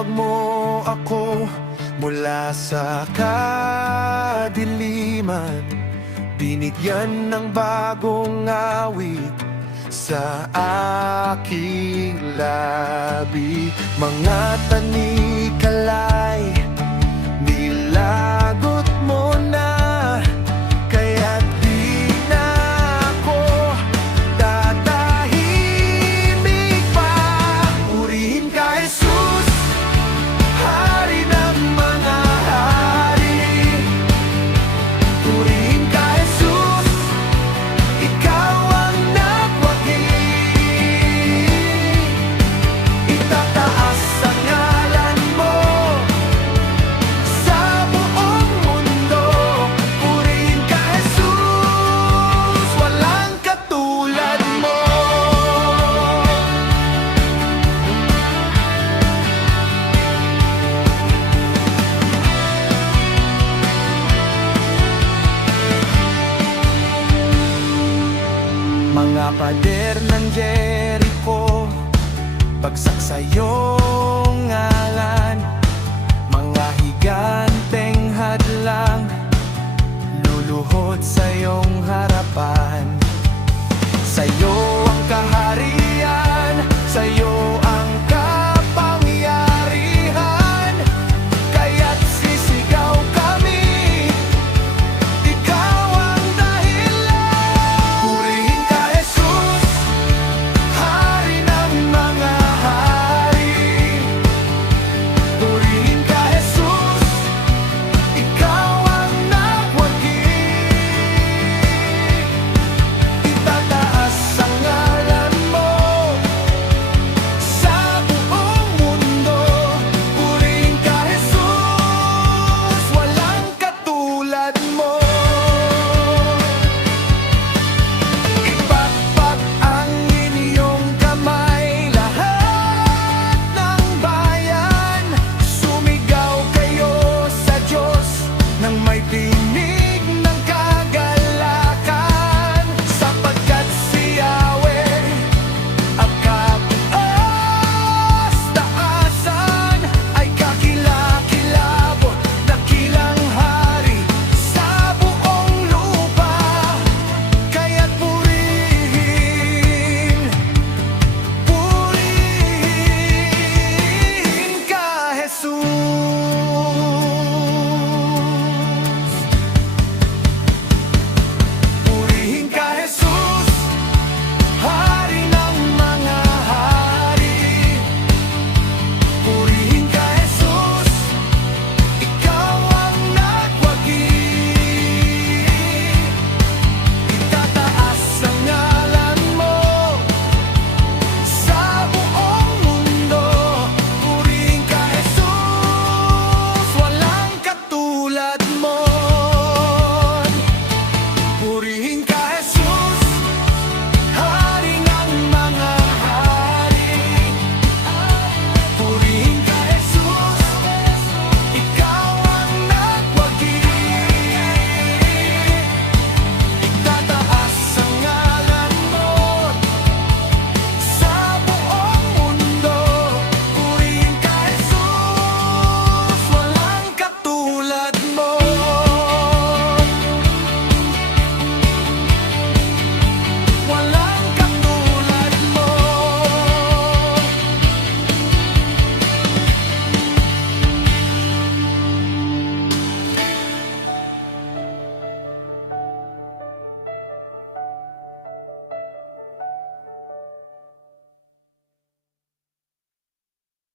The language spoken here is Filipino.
tinawag mo ako mula sa kadiliman. Binigyan ng bagong awit sa aking labi. Mga tanikalay, nilagot mo na, kaya't di na ako tatahimik pa. Purihin ka, Jesus, Hari ng mga hari. Purihin ka, Jesus, Ikaw ang nagwagi. Itataas ang ngalan mo sa buong mundo. Purihin ka, Jesus, walang katulad mo. Mga pader ng Jericho, bagsak sa'yo